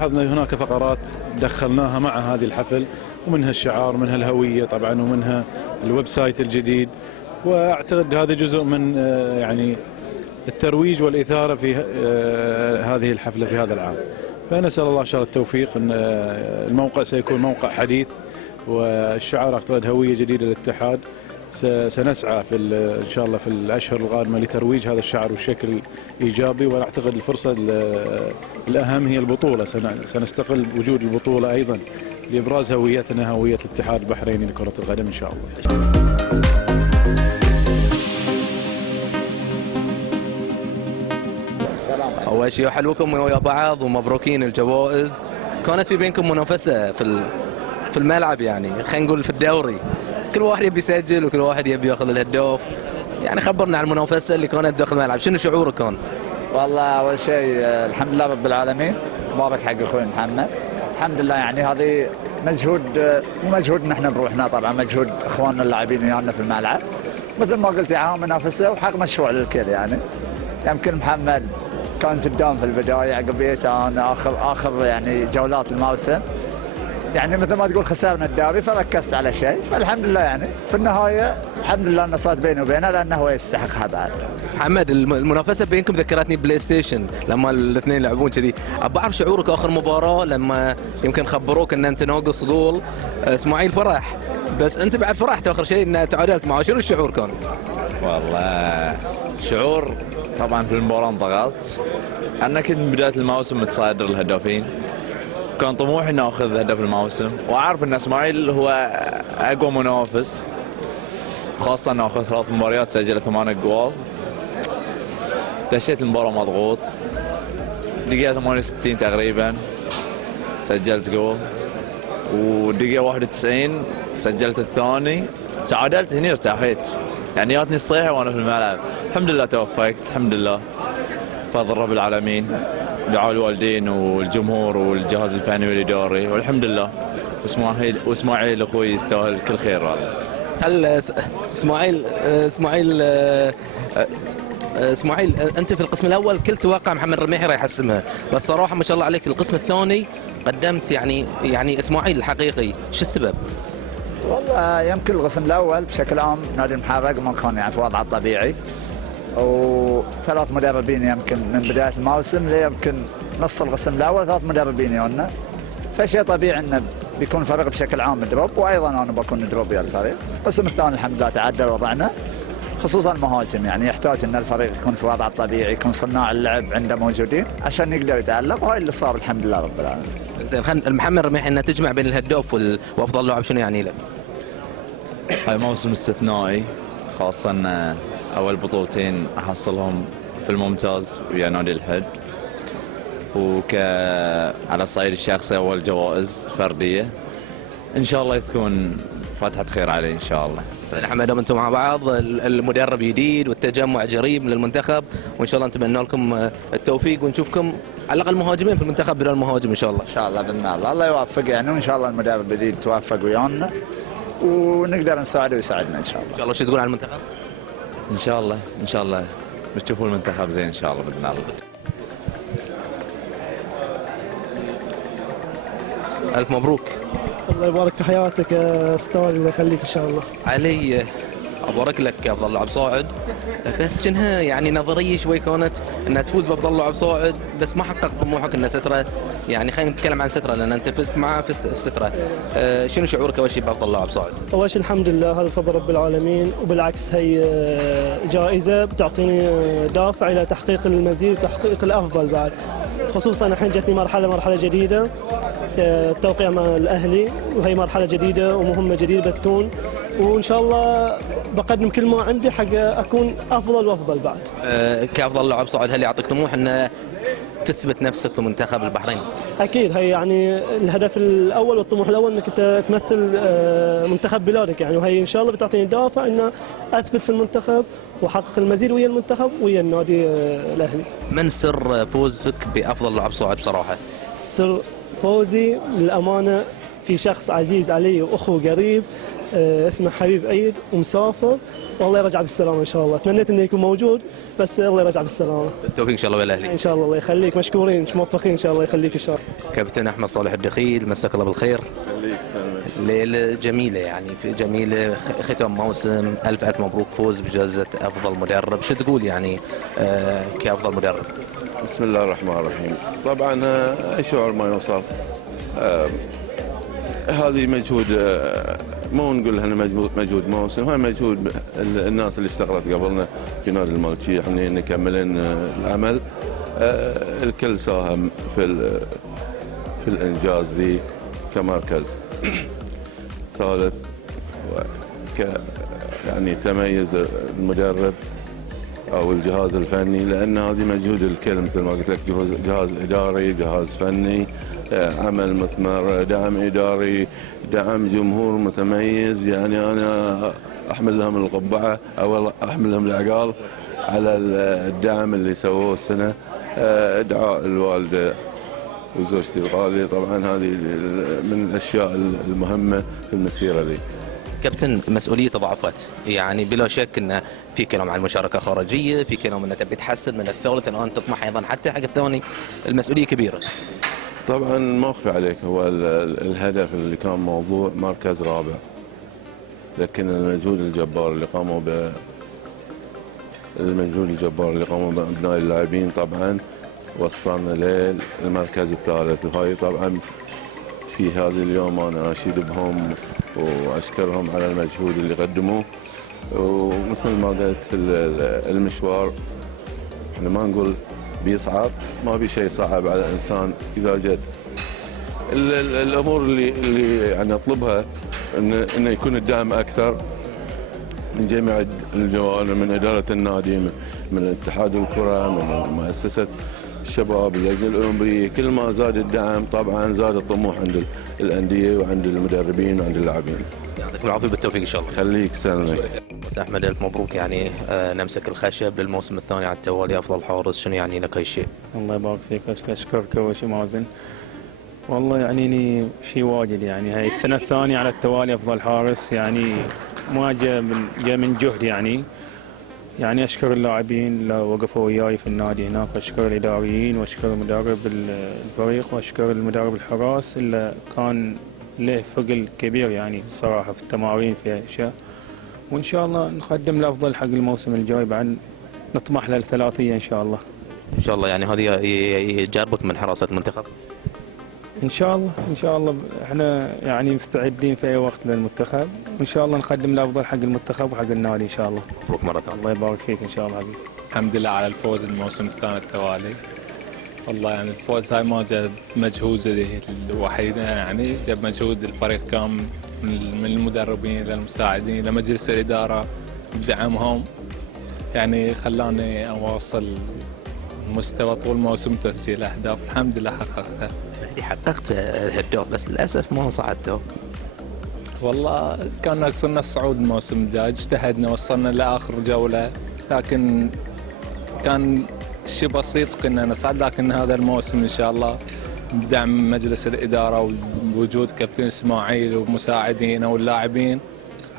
لاحظنا هناك فقرات دخلناها مع هذه الحفل، ومنها الشعار، منها الهوية طبعا، ومنها الويب سايت الجديد. واعتقد هذا جزء من يعني الترويج والإثارة في هذه الحفلة في هذا العام. فنسأل الله إن شاء الله التوفيق، أن الموقع سيكون موقع حديث، والشعار أعتقد هوية جديدة للاتحاد. سنسعى إن شاء الله في الأشهر القادمة لترويج هذا الشعار بالشكل إيجابي. ونعتقد الفرصة الأهم هي البطولة، سنستغل وجود البطولة أيضا لإبراز هويتنا، هوية الاتحاد البحريني لكرة القدم إن شاء الله. أول شيء حلوكم ويا بعض ومبروكين الجوائز. كانت في بينكم منافسة في الملعب، يعني خلينا نقول في الدوري، كل واحد يبي يسجل وكل واحد يبي ياخذ الهداف. يعني خبرنا عن المنافسة اللي كانت داخل الملعب، شنو شعورك كان؟ والله أول شيء الحمد لله رب العالمين، مبارك حق أخوي محمد. الحمد لله، يعني هذه مجهود، مو مجهود نحن بروحنا طبعا، مجهود إخواننا اللاعبين ويانا في الملعب. مثل ما قلت يعني منافسة وحق مشروع للكل. يعني يمكن محمد كان قدام في البداية، عقبيت أنا آخر يعني جولات الموسم، يعني مثل ما تقول خسرنا الدوري فركزت على شيء. فالحمد لله يعني في النهاية الحمد لله انه صارت بيني وبينه، لانه هو يستحقها بعد. محمد، المنافسة بينكم ذكرتني بلاي ستيشن لما الاثنين يلعبون كذي. ابى اعرف شعورك اخر مباراة لما يمكن خبروك ان انت ناقص جول. اسماعيل فرح، بس انت بعد فرحت اخر شيء ان تعادلت معه، شنو الشعور كان؟ والله شعور طبعا في المباراة انضغطت. انا كنت من بداية الموسم متصدر الهدافين، كان طموحي اني اخذ هدف الموسم، واعرف ان اسماعيل هو اقوى منافس، خاصة انه اخذ 3 مباريات سجل 8 جوال. دشيت المباراة مضغوط، دقيقة 68 تقريبا سجلت جول، ودقيقة 91 سجلت الثاني، تعادلت. هني ارتاحيت، يعني جاتني الصيحة وانا في الملعب. الحمد لله توفقت، الحمد لله فضل رب العالمين، دعاء الوالدين والجمهور والجهاز الفني والاداري، والحمد لله. واسماعيل اخوي يستاهل كل خير. والله هل اسماعيل انت في القسم الاول كل توقع محمد الرميحي راح يحسمها، بس صراحه ما شاء الله عليك القسم الثاني قدمت يعني اسماعيل الحقيقي، شو السبب؟ والله يمكن القسم الاول بشكل عام نادي المحرق ما كان يعني في وضعه الطبيعي، و3 مدربين يمكن من بدايه الموسم ليمكن نص القسم الاول 3 مدربين يونا، فشيء طبيعي انه بيكون الفريق بشكل عام دروب، وايضا انا بكون دروب ويا الفريق. القسم الثاني الحمد لله تعدل وضعنا، خصوصا المهاجم، يعني يحتاج ان الفريق يكون في وضعه الطبيعي، يكون صناع اللعب عنده موجودين عشان يقدر يتالق، وهاي اللي صار الحمد لله رب العالمين. زين، محمد الرميحي انه تجمع بين الهداف وافضل لاعب، شنو يعني له؟ هاي موسم استثنائي، خاصة ان اول بطولتين احصلهم في الممتاز ويا نادي الحد، على الصعيد الشخصي اول جوائز فردية. ان شاء الله تكون فتحة خير عليه ان شاء الله. زين احمد، انتم مع بعض، المدرب جديد والتجمع قريب للمنتخب، وان شاء الله نتمنى لكم التوفيق ونشوفكم على الاقل مهاجمين في المنتخب بدل المهاجم ان شاء الله. ان شاء الله باذن الله، الله يوفق يعني، وان شاء الله المدرب الجديد يتوفق ويانا ونقدر نساعده ويساعدنا ان شاء الله. ان شاء الله. شو تقول عن المنتخب؟ ان شاء الله ان شاء الله بتشوفوا المنتخب زين ان شاء الله باذن الله. الف مبروك. الله يبارك في حياتك يا استاذ، الله يخليك ان شاء الله. علي، ابارك لك افضل لاعب صاعد، بس كأنها يعني نظريه شوي كانت انها تفوز بافضل لاعب صاعد، بس ما حقق طموحك ان ستره، يعني خلينا نتكلم عن ستره لان انت فزت معاه في ستره. شنو شعورك اول شيء بافضل لاعب صاعد؟ اول شيء الحمد لله، هذا فضل رب العالمين، وبالعكس هي جائزه بتعطيني دافع الى تحقيق المزيد وتحقيق الافضل بعد، خصوصا الحين جتني مرحله جديده، التوقيع مع الاهلي، وهي مرحله جديده ومهمه جديده بتكون، وان شاء الله بقدم كل ما عندي حق اكون افضل وافضل بعد. كافضل لاعب صاعد، هل يعطيك طموح ان تثبت نفسك في منتخب البحرين؟ اكيد، هي يعني الهدف الاول والطموح الاول انك انت تمثل منتخب بلادك يعني، وهي ان شاء الله بتعطيني دافع ان اثبت في المنتخب واحقق المزيد ويا المنتخب ويا النادي الاهلي. من سر فوزك بافضل لاعب صاعد بصراحه؟ سر فوزي للامانه في شخص عزيز علي واخو قريب، اسمه حبيب أيد ومسافر، والله يرجع بالسلامة إن شاء الله. تمنيت إنه يكون موجود بس الله يرجع بالسلامة. بالتوفيق ان شاء الله بالاهلي. إن شاء الله، الله يخليك، مشكورين موفقين إن شاء الله يخليك إن شاء الله. كابتن احمد صالح الدخيل، مساك الله بالخير. ليلة جميلة يعني، في جميلة ختام موسم، ألف مبروك فوز بجائزة أفضل مدرب. شو تقول يعني كأفضل مدرب؟ بسم الله الرحمن الرحيم. طبعا أي شعور ما يوصل. هذه مجهود، مو نقول لها مجهود موسم، هاي مجهود الناس اللي اشتغلت قبلنا في نادي الملكية. احنا نكملين العمل، الكل ساهم في الإنجاز ذي كمركز ثالث. يعني تميز المدرب او الجهاز الفني، لان هذه مجهود الكل مثل ما قلت لك، جهاز اداري، جهاز فني، عمل مثمر، دعم اداري، دعم جمهور متميز. يعني انا احمل لهم القبعه او احمل لهم العقال على الدعم اللي سووه السنه. دعاء الوالده وزوجتي الغاليه طبعا هذه من الاشياء المهمه في المسيره ذي. كابتن، مسؤولية تضاعفت، يعني بلا شك انه في كلام عن مشاركة خارجية، في كلام انه تبي تحسن من الثالث، الان تطمح ايضا حتى حق الثاني، المسؤولية كبيرة. طبعا ما اخفي عليك، هو الهدف اللي كان موضوع مركز رابع، لكن المجهود الجبار اللي قاموا بابناء اللاعبين طبعا وصلنا للمركز الثالث. وهاي طبعا في هذا اليوم انا اشيد بهم واشكرهم على المجهود اللي قدموه. ومثل ما قلت في المشوار، احنا ما نقول بيصعب، ما في شيء صعب على الانسان اذا جد. الامور اللي يعني اطلبها انه يكون الدعم اكثر من جميع الجوانب، من اداره النادي، من اتحاد الكره، من مؤسسه الشباب، اللجنه الاولمبيه. كل ما زاد الدعم طبعا زاد الطموح عند الانديه وعند المدربين وعند اللاعبين. يعطيكم العافيه، بالتوفيق ان شاء الله. خليك سلمي. بس احمد، الف مبروك، يعني نمسك الخشب للموسم الثاني على التوالي افضل حارس. شنو يعني لك هالشيء؟ الله يبارك فيك، اشكرك اول شيء مازن. والله يعنيني شيء واجد، يعني هاي السنه الثانيه على التوالي افضل حارس، يعني ما جاء من جهد يعني اشكر اللاعبين اللي وقفوا وياي في النادي هناك، واشكر الاداريين، واشكر مدرب الفريق، واشكر المدرب الحراس اللي كان له ثقل كبير يعني الصراحه في التمارين في اشياء. وان شاء الله نقدم الافضل حق الموسم الجاي، بعد نطمح للثلاثيه ان شاء الله. ان شاء الله يعني هذه يجربك من حراسه المنتخب. ان شاء الله احنا يعني مستعدين في اي وقت للمنتخب، وان شاء الله نقدم الافضل حق المنتخب وحق النادي ان شاء الله. مبروك مره ثانيه. الله يبارك فيك ان شاء الله حبيبي. الحمد لله على الفوز الموسم الثاني التوالي. والله يعني الفوز هاي ما جاب مجهود الوحيد، يعني جاب مجهود الفريق كامل، من المدربين للمساعدين لمجلس الاداره بدعمهم، يعني خلاني اوصل مستوى طول موسم تسجيل اهداف. الحمد لله حققتها. حققت الهداف بس للاسف ما صعدته. والله كان ناقصنا الصعود الموسم الجاي، اجتهدنا وصلنا لاخر جوله، لكن كان شيء بسيط وكنا نصعد. لكن هذا الموسم ان شاء الله بدعم مجلس الاداره ووجود كابتن اسماعيل ومساعدينه واللاعبين،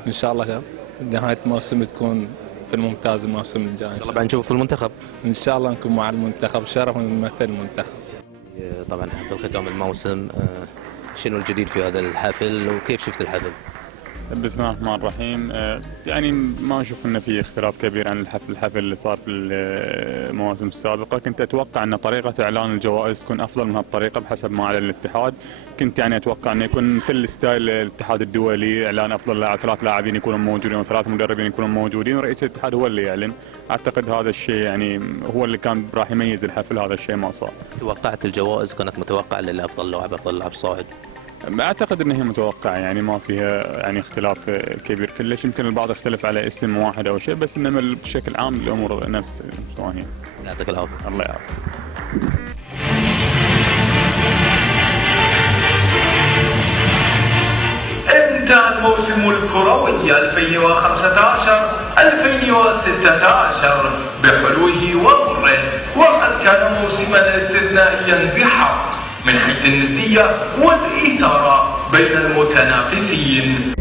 ان شاء الله نهايه الموسم تكون في الممتاز الموسم الجاي. ان شاء الله نشوفك في المنتخب. ان شاء الله نكون مع المنتخب، شرف نمثل المنتخب. طبعا حفل ختام الموسم، شنو الجديد في هذا الحفل وكيف شفت الحفل؟ بسم الله الرحمن الرحيم. يعني ما اشوف انه في اختلاف كبير عن الحفل اللي صار في المواسم السابقه. كنت اتوقع ان طريقه اعلان الجوائز تكون افضل من هالطريقه بحسب ما اعلن الاتحاد. كنت يعني اتوقع انه يكون في الستايل الاتحاد الدولي، اعلان افضل لاعب، 3 لاعبين يكونوا موجودين و3 مدربين يكونوا موجودين، ورئيس الاتحاد هو اللي يعلن. اعتقد هذا الشيء يعني هو اللي كان راح يميز الحفل، هذا الشيء ما صار. توقعت الجوائز كانت متوقعه للافضل لاعب، افضل لاعب صاعد؟ اعتقد ان هي متوقعه، يعني ما فيها يعني اختلاف كبير كلش. يمكن البعض يختلف على اسم واحد او شيء، بس انما بشكل عام الامور نفس ثانيه. يعطيك العافيه. الله يعافيك. انتهى الموسم الكروي 2015-2016 بحلوه ومره، وقد كان موسما استثنائيا بحق من حيث الندية والإثارة بين المتنافسين.